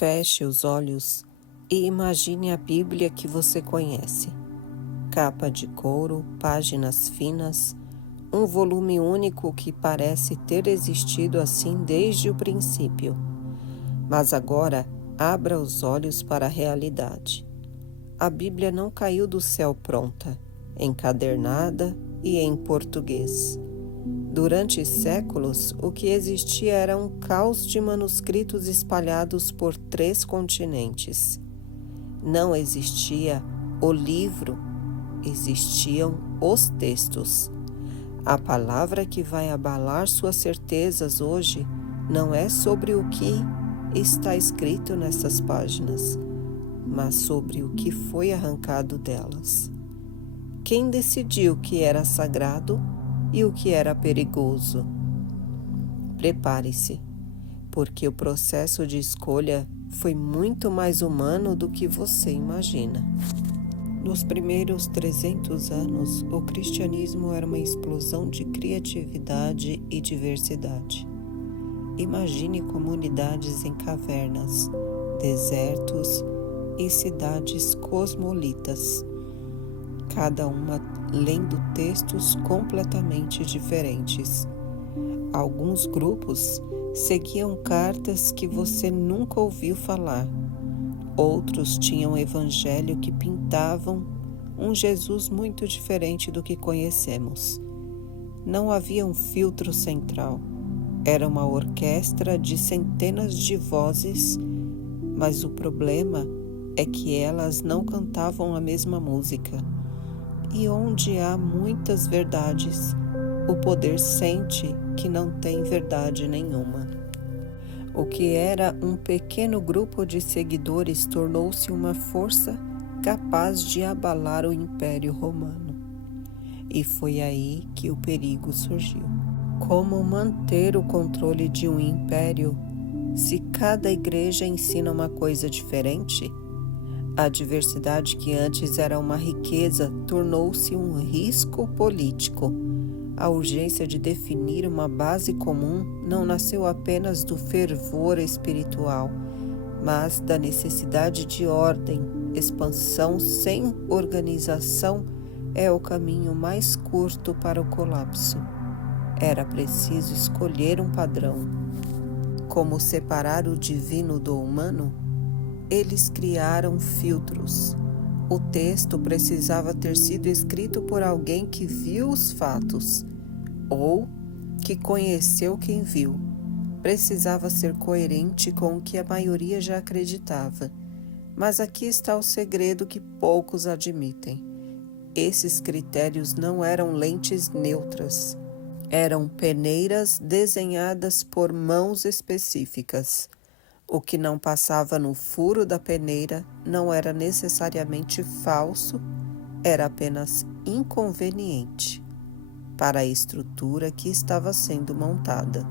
Feche os olhos e imagine a Bíblia que você conhece. Capa de couro, páginas finas, um volume único que parece ter existido assim desde o princípio. Mas agora, abra os olhos para a realidade. A Bíblia não caiu do céu pronta, encadernada e em português. Durante séculos, o que existia era um caos de manuscritos espalhados por 3 continentes. Não existia o livro, existiam os textos. A palavra que vai abalar suas certezas hoje não é sobre o que está escrito nessas páginas, mas sobre o que foi arrancado delas. Quem decidiu o que era sagrado e o que era perigoso? Prepare-se, porque o processo de escolha foi muito mais humano do que você imagina. Nos primeiros 300 anos, o cristianismo era uma explosão de criatividade e diversidade. Imagine comunidades em cavernas, desertos e cidades cosmopolitas, cada uma lendo textos completamente diferentes. Alguns grupos seguiam cartas que você nunca ouviu falar. Outros tinham evangelho que pintavam um Jesus muito diferente do que conhecemos. Não havia um filtro central. Era uma orquestra de centenas de vozes, mas o problema é que elas não cantavam a mesma música. E onde há muitas verdades, o poder sente que não tem verdade nenhuma. O que era um pequeno grupo de seguidores tornou-se uma força capaz de abalar o Império Romano. E foi aí que o perigo surgiu. Como manter o controle de um império se cada igreja ensina uma coisa diferente? A diversidade que antes era uma riqueza tornou-se um risco político. A urgência de definir uma base comum não nasceu apenas do fervor espiritual, mas da necessidade de ordem. Expansão sem organização é o caminho mais curto para o colapso. Era preciso escolher um padrão. Como separar o divino do humano? Eles criaram filtros. O texto precisava ter sido escrito por alguém que viu os fatos ou que conheceu quem viu. Precisava ser coerente com o que a maioria já acreditava. Mas aqui está o segredo que poucos admitem. Esses critérios não eram lentes neutras. Eram peneiras desenhadas por mãos específicas. O que não passava no furo da peneira não era necessariamente falso, era apenas inconveniente para a estrutura que estava sendo montada.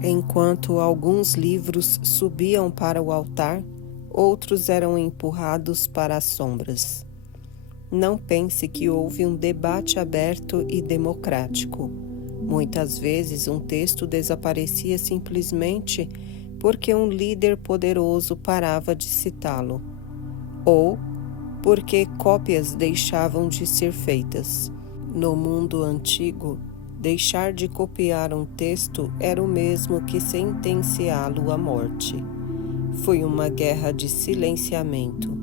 Enquanto alguns livros subiam para o altar, outros eram empurrados para as sombras. Não pense que houve um debate aberto e democrático. Muitas vezes um texto desaparecia simplesmente porque um líder poderoso parava de citá-lo, ou porque cópias deixavam de ser feitas. No mundo antigo, deixar de copiar um texto era o mesmo que sentenciá-lo à morte. Foi uma guerra de silenciamento.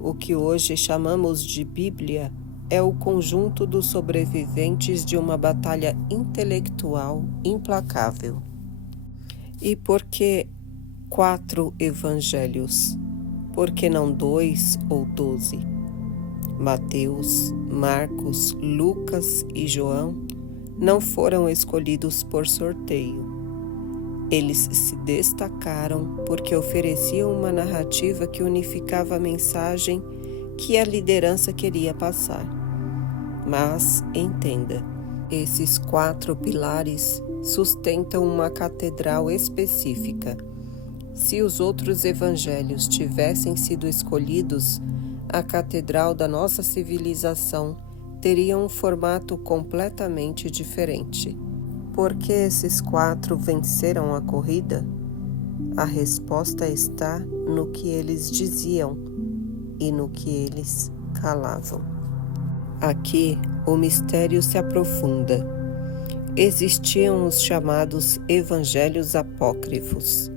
O que hoje chamamos de Bíblia é o conjunto dos sobreviventes de uma batalha intelectual implacável. E por que 4 evangelhos? Por que não 2 ou 12? Mateus, Marcos, Lucas e João não foram escolhidos por sorteio. Eles se destacaram porque ofereciam uma narrativa que unificava a mensagem que a liderança queria passar. Mas, entenda, esses 4 pilares sustentam uma catedral específica. Se os outros evangelhos tivessem sido escolhidos, a catedral da nossa civilização teria um formato completamente diferente. Por que esses 4 venceram a corrida? A resposta está no que eles diziam e no que eles calavam. Aqui o mistério se aprofunda. Existiam os chamados evangelhos apócrifos,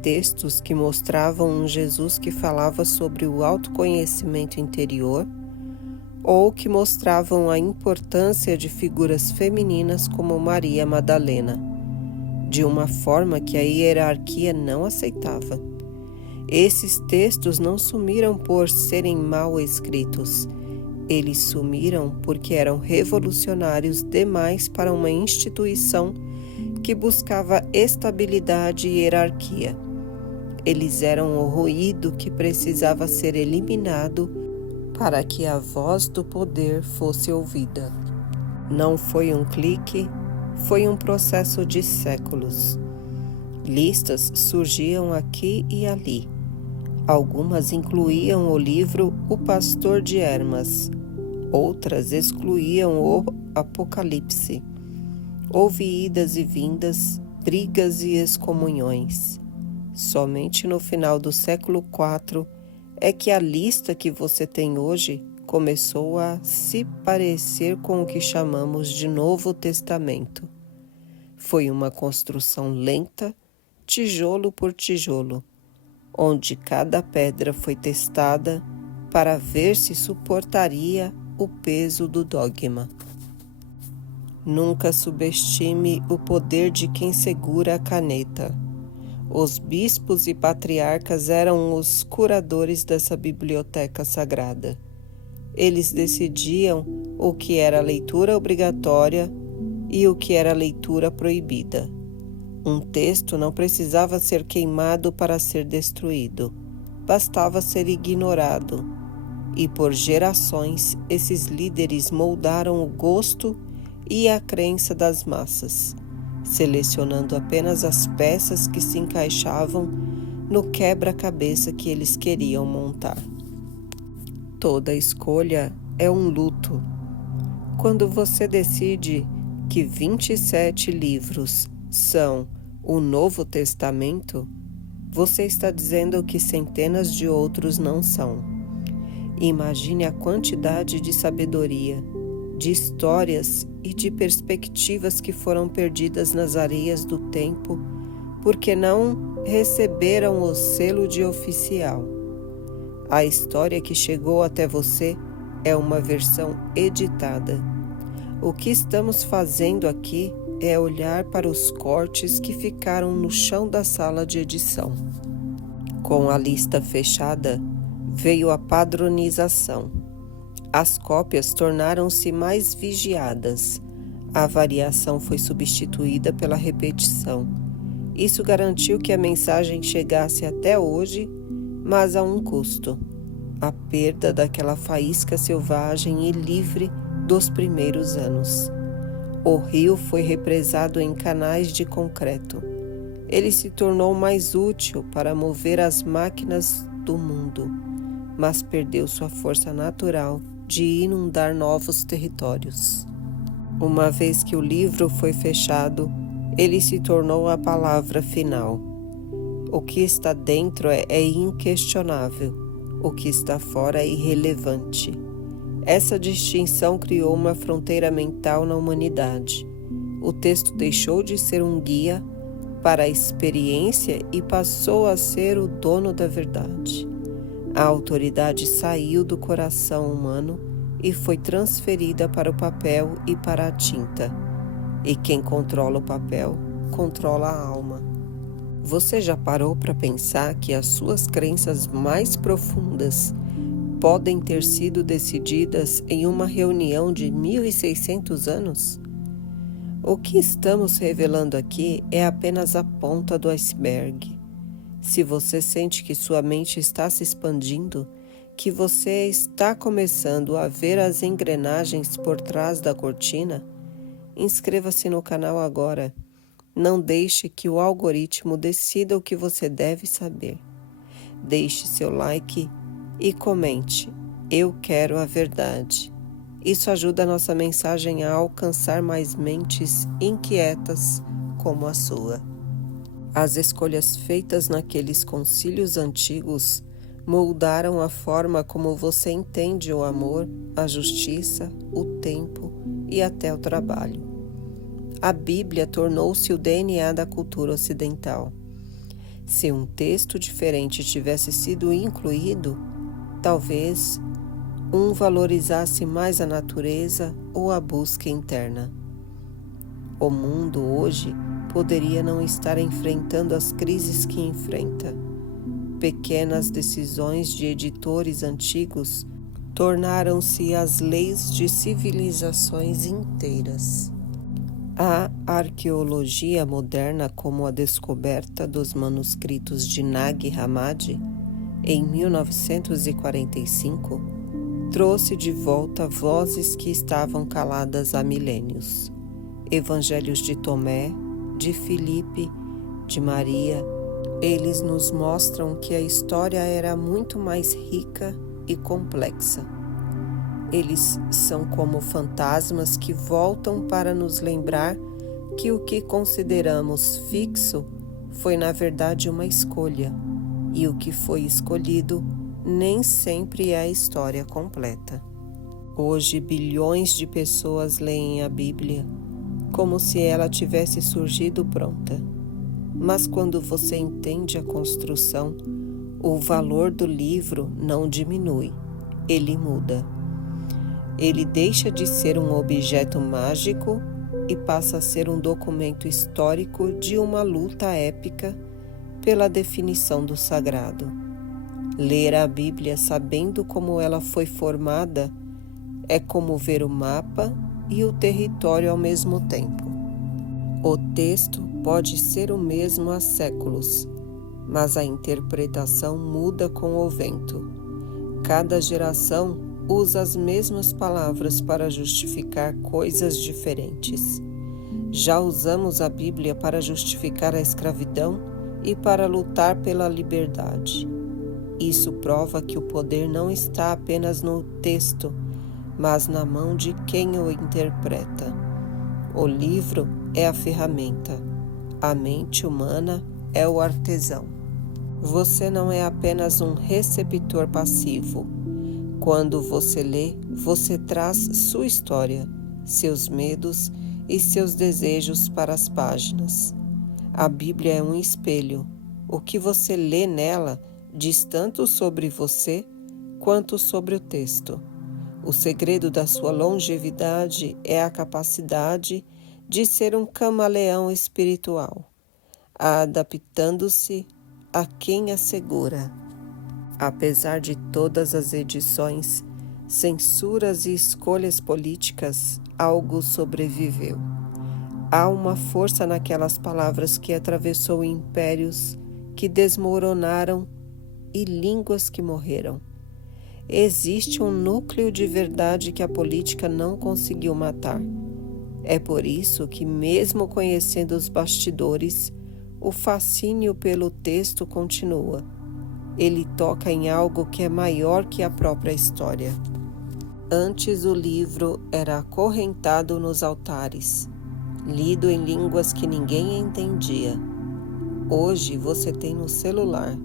textos que mostravam um Jesus que falava sobre o autoconhecimento interior ou que mostravam a importância de figuras femininas como Maria Madalena, de uma forma que a hierarquia não aceitava. Esses textos não sumiram por serem mal escritos. Eles sumiram porque eram revolucionários demais para uma instituição que buscava estabilidade e hierarquia. Eles eram o ruído que precisava ser eliminado para que a voz do poder fosse ouvida. Não foi um clique, foi um processo de séculos. Listas surgiam aqui e ali. Algumas incluíam o livro O Pastor de Hermas, outras excluíam o Apocalipse. Houve idas e vindas, brigas e excomunhões. Somente no final do século IV é que a lista que você tem hoje começou a se parecer com o que chamamos de Novo Testamento. Foi uma construção lenta, tijolo por tijolo, onde cada pedra foi testada para ver se suportaria o peso do dogma. Nunca subestime o poder de quem segura a caneta. Os bispos e patriarcas eram os curadores dessa biblioteca sagrada. Eles decidiam o que era leitura obrigatória e o que era leitura proibida. Um texto não precisava ser queimado para ser destruído, bastava ser ignorado. E por gerações, esses líderes moldaram o gosto e a crença das massas, selecionando apenas as peças que se encaixavam no quebra-cabeça que eles queriam montar. Toda escolha é um luto. Quando você decide que 27 livros são o Novo Testamento, você está dizendo que centenas de outros não são. Imagine a quantidade de sabedoria, de histórias e de perspectivas que foram perdidas nas areias do tempo porque não receberam o selo de oficial. A história que chegou até você é uma versão editada. O que estamos fazendo aqui é olhar para os cortes que ficaram no chão da sala de edição. Com a lista fechada, veio a padronização. As cópias tornaram-se mais vigiadas. A variação foi substituída pela repetição. Isso garantiu que a mensagem chegasse até hoje, mas a um custo: a perda daquela faísca selvagem e livre dos primeiros anos. O rio foi represado em canais de concreto. Ele se tornou mais útil para mover as máquinas do mundo, mas perdeu sua força natural de inundar novos territórios. Uma vez que o livro foi fechado, ele se tornou a palavra final. O que está dentro é inquestionável, o que está fora é irrelevante. Essa distinção criou uma fronteira mental na humanidade. O texto deixou de ser um guia para a experiência e passou a ser o dono da verdade. A autoridade saiu do coração humano e foi transferida para o papel e para a tinta. E quem controla o papel, controla a alma. Você já parou para pensar que as suas crenças mais profundas podem ter sido decididas em uma reunião de 1600 anos? O que estamos revelando aqui é apenas a ponta do iceberg. Se você sente que sua mente está se expandindo, que você está começando a ver as engrenagens por trás da cortina, inscreva-se no canal agora. Não deixe que o algoritmo decida o que você deve saber. Deixe seu like e comente: eu quero a verdade. Isso ajuda a nossa mensagem a alcançar mais mentes inquietas como a sua. As escolhas feitas naqueles concílios antigos moldaram a forma como você entende o amor, a justiça, o tempo e até o trabalho. A Bíblia tornou-se o DNA da cultura ocidental. Se um texto diferente tivesse sido incluído, talvez um valorizasse mais a natureza ou a busca interna. O mundo hoje poderia não estar enfrentando as crises que enfrenta. Pequenas decisões de editores antigos tornaram-se as leis de civilizações inteiras. A arqueologia moderna, como a descoberta dos manuscritos de Nag Hammadi em 1945, trouxe de volta vozes que estavam caladas há milênios. Evangelhos de Tomé, de Filipe, de Maria, eles nos mostram que a história era muito mais rica e complexa. Eles são como fantasmas que voltam para nos lembrar que o que consideramos fixo foi na verdade uma escolha, e o que foi escolhido nem sempre é a história completa. Hoje, bilhões de pessoas leem a Bíblia como se ela tivesse surgido pronta. Mas quando você entende a construção, o valor do livro não diminui, ele muda. Ele deixa de ser um objeto mágico e passa a ser um documento histórico de uma luta épica pela definição do sagrado. Ler a Bíblia sabendo como ela foi formada é como ver o mapa e o território ao mesmo tempo. O texto pode ser o mesmo há séculos, mas a interpretação muda com o vento. Cada geração usa as mesmas palavras para justificar coisas diferentes. Já usamos a Bíblia para justificar a escravidão e para lutar pela liberdade. Isso prova que o poder não está apenas no texto, mas na mão de quem o interpreta. O livro é a ferramenta, a mente humana é o artesão. Você não é apenas um receptor passivo. Quando você lê, você traz sua história, seus medos e seus desejos para as páginas. A Bíblia é um espelho. O que você lê nela diz tanto sobre você quanto sobre o texto. O segredo da sua longevidade é a capacidade de ser um camaleão espiritual, adaptando-se a quem a segura. Apesar de todas as edições, censuras e escolhas políticas, algo sobreviveu. Há uma força naquelas palavras que atravessou impérios que desmoronaram e línguas que morreram. Existe um núcleo de verdade que a política não conseguiu matar. É por isso que, mesmo conhecendo os bastidores, o fascínio pelo texto continua. Ele toca em algo que é maior que a própria história. Antes o livro era acorrentado nos altares, lido em línguas que ninguém entendia. Hoje você tem no celular,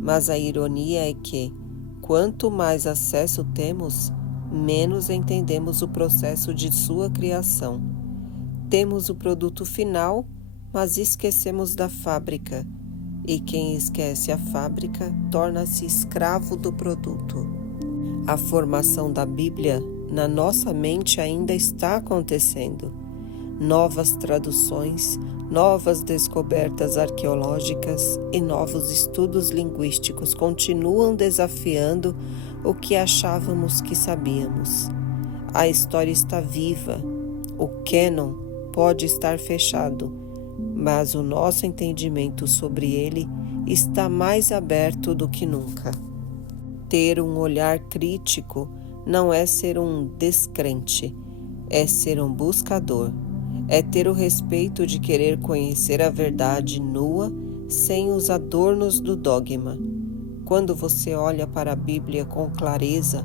mas a ironia é que, quanto mais acesso temos, menos entendemos o processo de sua criação. Temos o produto final, mas esquecemos da fábrica. E quem esquece a fábrica torna-se escravo do produto. A formação da Bíblia na nossa mente ainda está acontecendo. Novas traduções, novas descobertas arqueológicas e novos estudos linguísticos continuam desafiando o que achávamos que sabíamos. A história está viva. O cânon pode estar fechado, mas o nosso entendimento sobre ele está mais aberto do que nunca. Ter um olhar crítico não é ser um descrente, é ser um buscador, é ter o respeito de querer conhecer a verdade nua sem os adornos do dogma. Quando você olha para a Bíblia com clareza,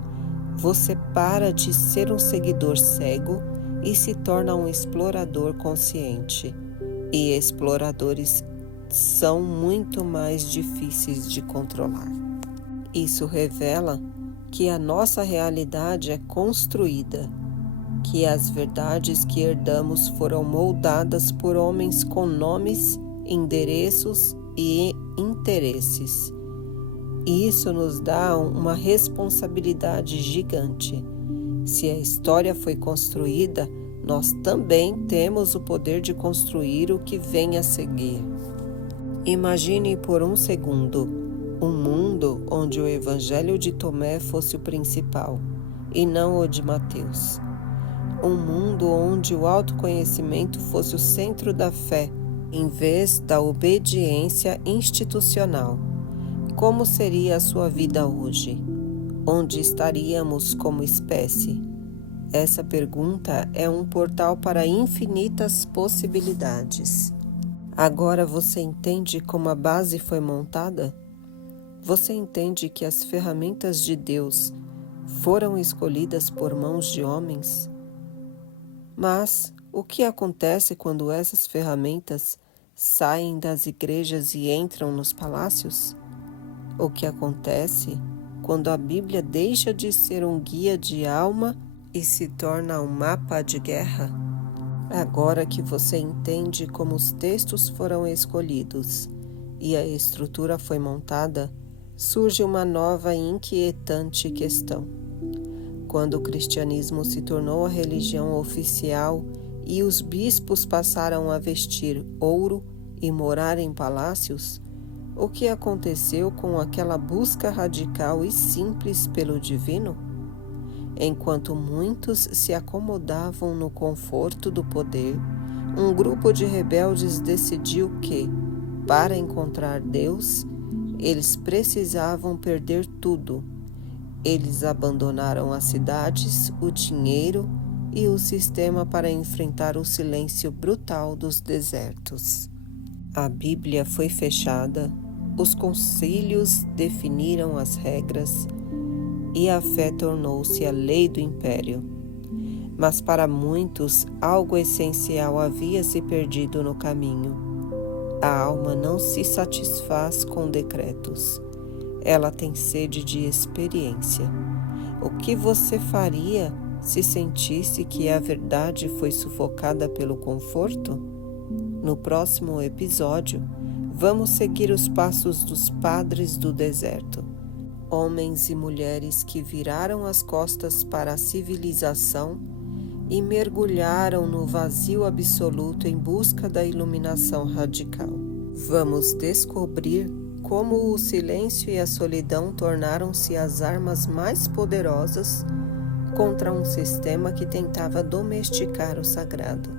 você para de ser um seguidor cego e se torna um explorador consciente. E exploradores são muito mais difíceis de controlar. Isso revela que a nossa realidade é construída, que as verdades que herdamos foram moldadas por homens com nomes, endereços e interesses. E isso nos dá uma responsabilidade gigante. Se a história foi construída, nós também temos o poder de construir o que vem a seguir. Imagine por um segundo um mundo onde o Evangelho de Tomé fosse o principal e não o de Mateus. Um mundo onde o autoconhecimento fosse o centro da fé, em vez da obediência institucional. Como seria a sua vida hoje? Onde estaríamos como espécie? Essa pergunta é um portal para infinitas possibilidades. Agora você entende como a base foi montada? Você entende que as ferramentas de Deus foram escolhidas por mãos de homens? Mas o que acontece quando essas ferramentas saem das igrejas e entram nos palácios? O que acontece quando a Bíblia deixa de ser um guia de alma e se torna um mapa de guerra? Agora que você entende como os textos foram escolhidos e a estrutura foi montada, surge uma nova e inquietante questão. Quando o cristianismo se tornou a religião oficial e os bispos passaram a vestir ouro e morar em palácios, o que aconteceu com aquela busca radical e simples pelo divino? Enquanto muitos se acomodavam no conforto do poder, um grupo de rebeldes decidiu que, para encontrar Deus, eles precisavam perder tudo. Eles abandonaram as cidades, o dinheiro e o sistema para enfrentar o silêncio brutal dos desertos. A Bíblia foi fechada, os concílios definiram as regras e a fé tornou-se a lei do império. Mas para muitos, algo essencial havia se perdido no caminho. A alma não se satisfaz com decretos. Ela tem sede de experiência. O que você faria se sentisse que a verdade foi sufocada pelo conforto? No próximo episódio, vamos seguir os passos dos padres do deserto, homens e mulheres que viraram as costas para a civilização e mergulharam no vazio absoluto em busca da iluminação radical. Vamos descobrir como o silêncio e a solidão tornaram-se as armas mais poderosas contra um sistema que tentava domesticar o sagrado.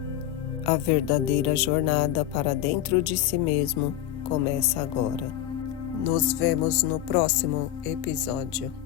A verdadeira jornada para dentro de si mesmo começa agora. Nos vemos no próximo episódio.